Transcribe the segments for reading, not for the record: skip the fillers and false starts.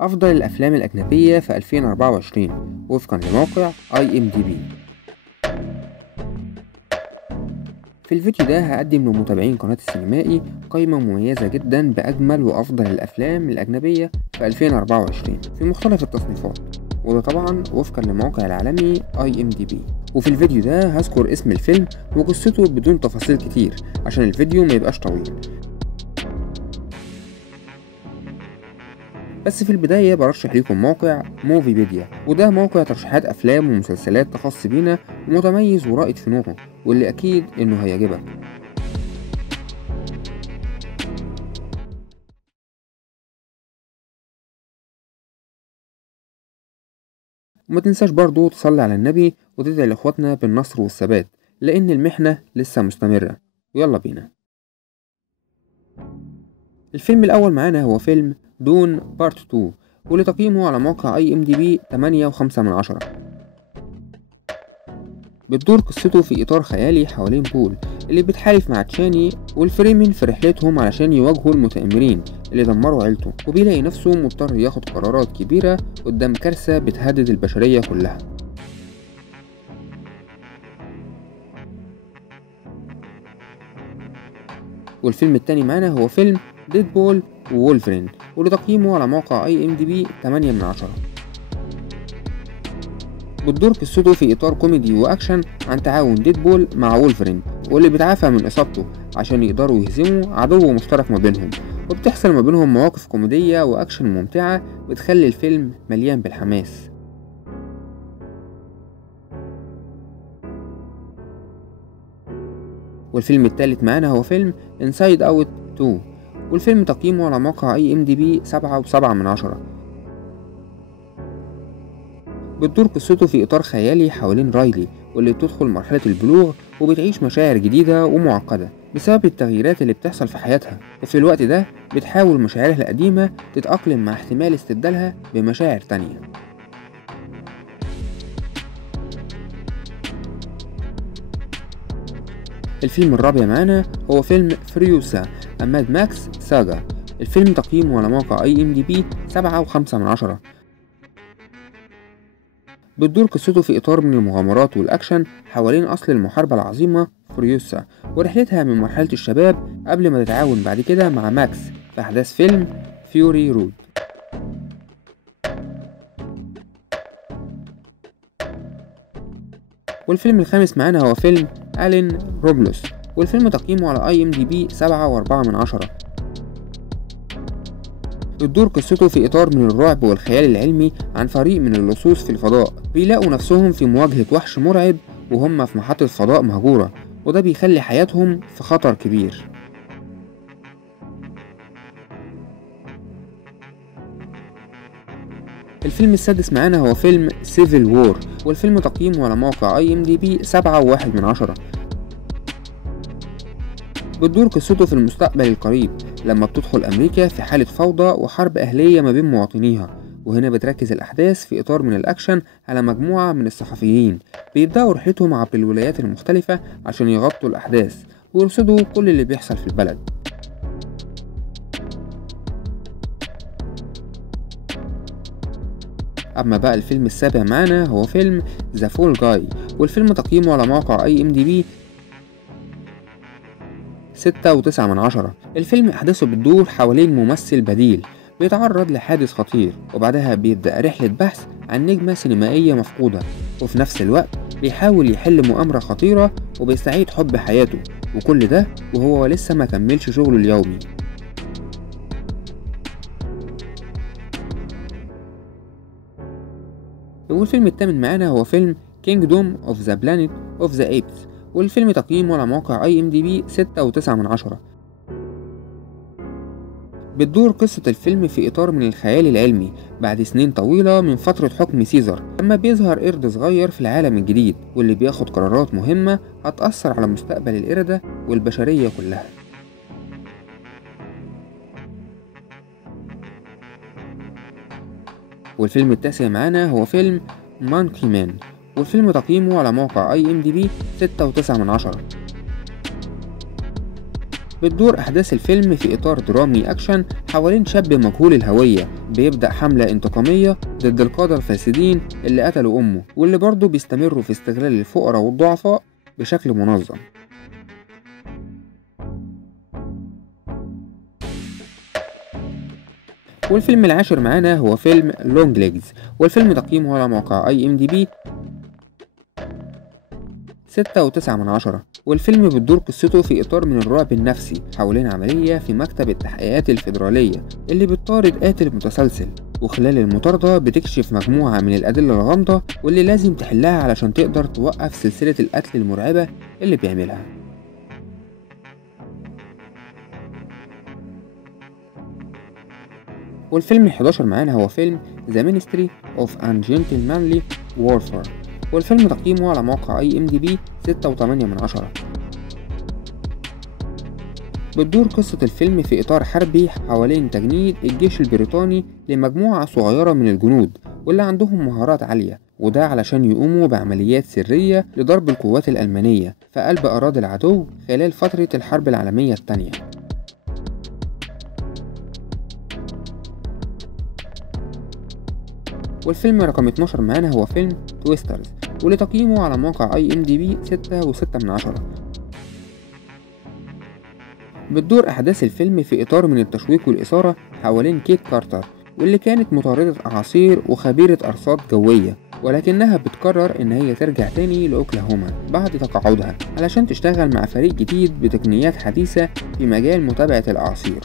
أفضل الأفلام الأجنبية في 2024 وفقا لموقع IMDb. في الفيديو ده هقدم لمتابعين قناة السينمائي قائمة مميزة جدا بأجمل وأفضل الأفلام الأجنبية في 2024 في مختلف التصنيفات، وده طبعا وفقا للموقع العالمي IMDb. وفي الفيديو ده هذكر اسم الفيلم وقصته بدون تفاصيل كتير عشان الفيديو ما يبقاش طويل. بس في البداية برشح لكم موقع موفيبيديا، وده موقع ترشيحات أفلام ومسلسلات تخص بينا ومتميز ورائد في نوعه، واللي أكيد إنه هيعجبك. وما تنساش برضو تصلي على النبي وتدعي لإخواتنا بالنصر والثبات، لأن المحنة لسه مستمرة. ويلا بينا. الفيلم الأول معانا هو فيلم دون بارت 2، واللي تقييمه على موقع IMDb 8.5. بتدور قصته في إطار خيالي حوالين بول اللي بتحالف مع تشاني والفريمن في رحلتهم علشان يواجهوا المتآمرين اللي دمروا عيلته، وبيلاقي نفسه مضطر ياخد قرارات كبيرة قدام كارثة بتهدد البشرية كلها. والفيلم التاني معانا هو فيلم ديدبول وولفرين، واللي تقييمه على موقع IMDb 8. بتدور قصته في إطار كوميدي وأكشن عن تعاون ديدبول مع وولفرين، واللي بيتعافى من إصابته عشان يقدروا يهزموا عدو مشترك ما بينهم، وبتحصل ما بينهم مواقف كوميدية وأكشن ممتعة بتخلي الفيلم مليان بالحماس. والفيلم التالت معانا هو فيلم انسايد اوت 2، والفيلم تقييمه على موقع IMDb 7.7. بتدور قصته في إطار خيالي حوالين رايلي، واللي بتدخل مرحلة البلوغ وبتعيش مشاعر جديدة ومعقدة بسبب التغييرات اللي بتحصل في حياتها، وفي الوقت ده بتحاول مشاعرها القديمة تتأقلم مع احتمال استبدالها بمشاعر تانية. الفيلم الرابع معانا هو فيلم فريوسا ماد ماكس ساجا. الفيلم تقييمه على موقع IMDb 7.5. بتدور قصته في إطار من المغامرات والأكشن حوالين أصل المحاربة العظيمة فريوسا ورحلتها من مرحلة الشباب قبل ما تتعاون بعد كده مع ماكس في أحداث فيلم فيوري رود. والفيلم الخامس معانا هو فيلم ألين روبلوس، والفيلم تقييمه على IMDb 7.4. بتدور قصته في إطار من الرعب والخيال العلمي عن فريق من اللصوص في الفضاء بيلاقوا نفسهم في مواجهة وحش مرعب وهم في محطة فضاء مهجورة، وده بيخلي حياتهم في خطر كبير. الفيلم السادس معانا هو فيلم سيفل وور، والفيلم تقييمه على موقع IMDb 7.1. بتدور قصته في المستقبل القريب لما بتدخل أمريكا في حالة فوضى وحرب أهلية ما بين مواطنيها، وهنا بتركز الأحداث في إطار من الأكشن على مجموعة من الصحفيين بيبدأوا رحلتهم عبر الولايات المختلفة عشان يغطوا الأحداث ويرصدوا كل اللي بيحصل في البلد. أما بقى الفيلم السابع معانا هو فيلم ذا فول جاي، والفيلم تقييمه على موقع IMDb 6.9. الفيلم أحداثه بتدور حوالين ممثل بديل بيتعرض لحادث خطير، وبعدها بيبدأ رحلة بحث عن نجمة سينمائية مفقودة، وفي نفس الوقت بيحاول يحل مؤامرة خطيرة وبيستعيد حب حياته، وكل ده وهو لسه ما كملش شغله اليومي. والفيلم الثامن معانا هو فيلم Kingdom of the Planet of the Apes، والفيلم تقييمه على موقع IMDb 6.9. بتدور قصة الفيلم في إطار من الخيال العلمي بعد سنين طويلة من فترة حكم سيزر، لما بيظهر قرد صغير في العالم الجديد واللي بياخد قرارات مهمة هتأثر على مستقبل القردة والبشرية كلها. والفيلم التاسع معانا هو فيلم مانكي مان، والفيلم تقييمه على موقع IMDb 6.9. بتدور أحداث الفيلم في إطار درامي أكشن حوالين شاب مجهول الهوية بيبدأ حملة انتقامية ضد القادة الفاسدين اللي قتلوا أمه، واللي برضه بيستمروا في استغلال الفقراء والضعفاء بشكل منظم. والفيلم العاشر معانا هو فيلم لونج ليجز، والفيلم تقييمه على موقع IMDb 6.9، والفيلم بتدور قصته في إطار من الرعب النفسي حوالين عملية في مكتب التحقيقات الفيدرالية اللي بتطارد قاتل متسلسل، وخلال المطاردة بتكشف مجموعة من الأدلة الغامضة واللي لازم تحلها علشان تقدر توقف سلسلة القتل المرعبة اللي بيعملها. والفيلم ال11 معانا هو فيلم The Ministry of Ungentlemanly Warfare، والفيلم تقييمه على موقع IMDb 6.8. بتدور قصة الفيلم في إطار حربي حوالين تجنيد الجيش البريطاني لمجموعة صغيرة من الجنود واللي عندهم مهارات عالية، وده علشان يقوموا بعمليات سرية لضرب القوات الألمانية في قلب أراضي العدو خلال فترة الحرب العالمية الثانية. والفيلم رقم 12 معانا هو فيلم تويسترز، واللي تقييمه على موقع IMDb 6.6. بتدور أحداث الفيلم في إطار من التشويق والإثارة حوالين كيت كارتر، واللي كانت مطاردة أعاصير وخبيرة أرصاد جوية، ولكنها بتقرر إن هي ترجع تاني لأوكلاهوما بعد تقاعدها علشان تشتغل مع فريق جديد بتقنيات حديثة في مجال متابعة الأعاصير.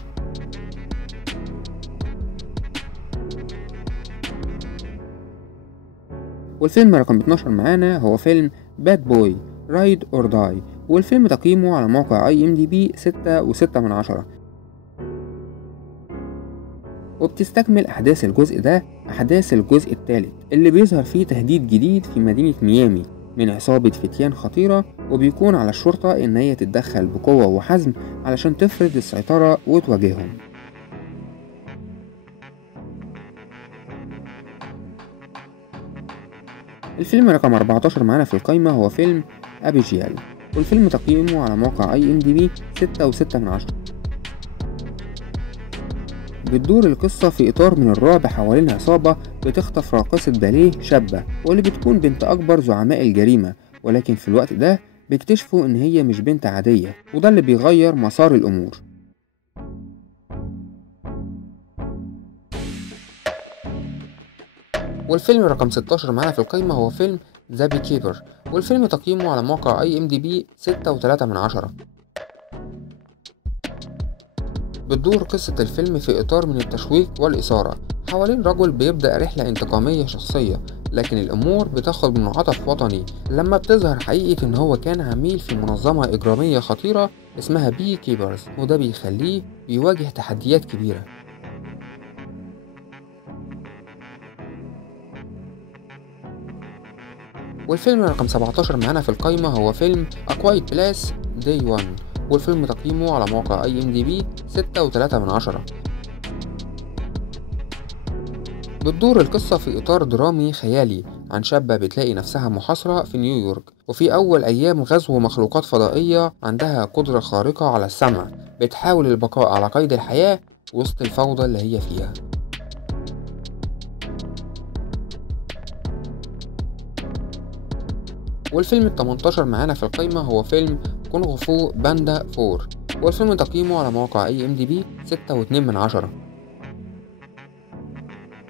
والفيلم رقم 12 معانا هو فيلم باد بوي رايد اور داي، والفيلم تقييمه على موقع IMDb 6.6. وبتستكمل أحداث الجزء ده أحداث الجزء الثالث اللي بيظهر فيه تهديد جديد في مدينة ميامي من عصابة فتيان خطيرة، وبيكون على الشرطة إن هي تتدخل بقوة وحزم علشان تفرض السيطرة وتواجههم. الفيلم رقم 14 معانا في القايمة هو فيلم أبيجيال، والفيلم تقييمه على موقع IMDb 6.6. بتدور القصة في إطار من الرعب حوالين عصابة بتخطف راقصة باليه شابة واللي بتكون بنت أكبر زعماء الجريمة، ولكن في الوقت ده بيكتشفوا إن هي مش بنت عادية، وده اللي بيغير مسار الأمور. والفيلم رقم 16 معانا في القايمة هو فيلم ذا بي كيبر، والفيلم تقييمه على موقع IMDb 6.3. بتدور قصة الفيلم في إطار من التشويق والإثارة حوالين رجل بيبدأ رحلة انتقامية شخصية، لكن الأمور بتاخد منعطف وطني لما بتظهر حقيقة إن هو كان عميل في منظمة إجرامية خطيرة اسمها بي كيبرز، وده بيخليه بيواجه تحديات كبيرة. والفيلم رقم 17 معانا في القايمة هو فيلم A Quiet Place Day 1، والفيلم تقييمه على موقع IMDb 6.3. بتدور القصة في إطار درامي خيالي عن شابة بتلاقي نفسها محاصرة في نيويورك، وفي أول أيام غزو مخلوقات فضائية عندها قدرة خارقة على السمع بتحاول البقاء على قيد الحياة وسط الفوضى اللي هي فيها. والفيلم ال18 معانا في القايمة هو فيلم كونغ فو باندا 4، والفيلم تقييمه على موقع IMDb 6.2.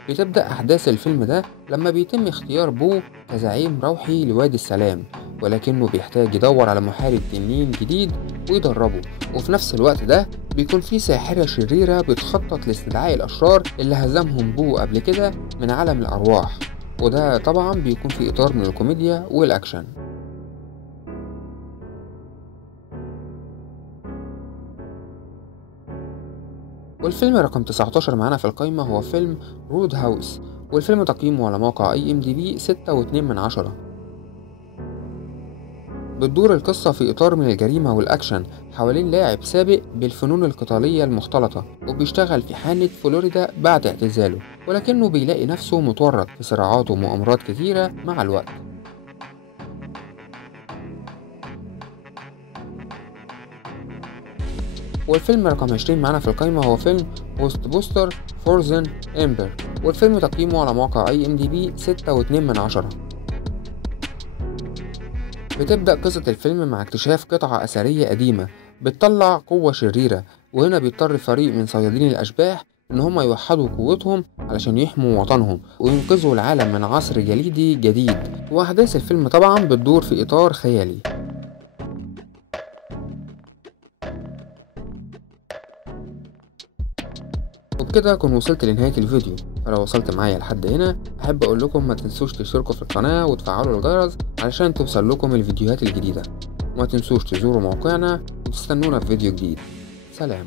بتبدأ أحداث الفيلم ده لما بيتم اختيار بو كزعيم روحي لوادي السلام، ولكنه بيحتاج يدور على محارب تنين جديد ويدربه، وفي نفس الوقت ده بيكون في ساحرة شريرة بتخطط لاستدعاء الأشرار اللي هزمهم بو قبل كده من عالم الأرواح، وده طبعا بيكون في إطار من الكوميديا والأكشن. والفيلم رقم 19 معانا في القايمة هو فيلم رود هاوس، والفيلم تقييمه على موقع IMDb 6.2. بتدور القصة في إطار من الجريمة والأكشن حوالين لاعب سابق بالفنون القتالية المختلطة وبيشتغل في حانة فلوريدا بعد اعتزاله، ولكنه بيلاقي نفسه متورط في صراعات ومؤامرات كتيرة مع الوقت. والفيلم رقم 20 معانا في القايمة هو فيلم بوست بوستر فورزن امبر، والفيلم تقييمه على موقع IMDb 6.2. بتبدأ قصة الفيلم مع اكتشاف قطعة أثرية قديمة بتطلع قوة شريرة، وهنا بيضطر فريق من صيادين الأشباح إن هما يوحدوا قوتهم علشان يحموا وطنهم وينقذوا العالم من عصر جليدي جديد. وأحداث الفيلم طبعا بتدور في إطار خيالي. وبكده أكون وصلت لنهاية الفيديو، فلو وصلت معايا لحد هنا أحب أقول لكم ما تنسوش تشتركوا في القناة وتفعلوا الجرس علشان توصل لكم الفيديوهات الجديدة، وما تنسوش تزوروا موقعنا وتستنونا في فيديو جديد. سلام.